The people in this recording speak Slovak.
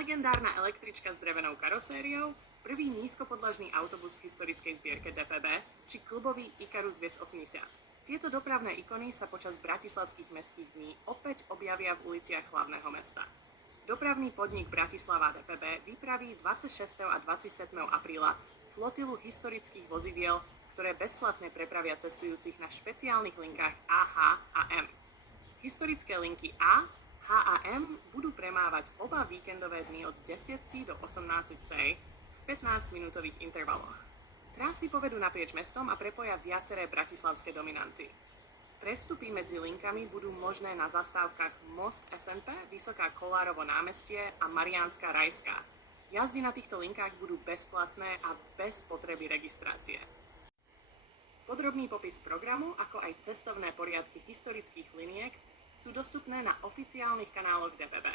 legendárna električka s drevenou karosériou, prvý nízkopodlažný autobus v historickej zbierke DPB či klubový Ikarus Vies 80. Tieto dopravné ikony sa počas bratislavských mestských dní opäť objavia v uliciach hlavného mesta. Dopravný podnik Bratislava DPB vypraví 26. a 27. apríla flotilu historických vozidiel, ktoré bezplatne prepravia cestujúcich na špeciálnych linkách A, H a M. Historické linky A, H a M budú premávať oba víkendové dny od 10 do 18 v 15-minútových intervaloch. Trasy povedú naprieč mestom a prepoja viaceré bratislavské dominanty. Prestupy medzi linkami budú možné na zastávkach Most SNP, Vysoká Kolárovo námestie a Mariánska Rajská. Jazdy na týchto linkách budú bezplatné a bez potreby registrácie. Podrobný popis programu, ako aj cestovné poriadky historických liniek sú dostupné na oficiálnych kanáloch DPB.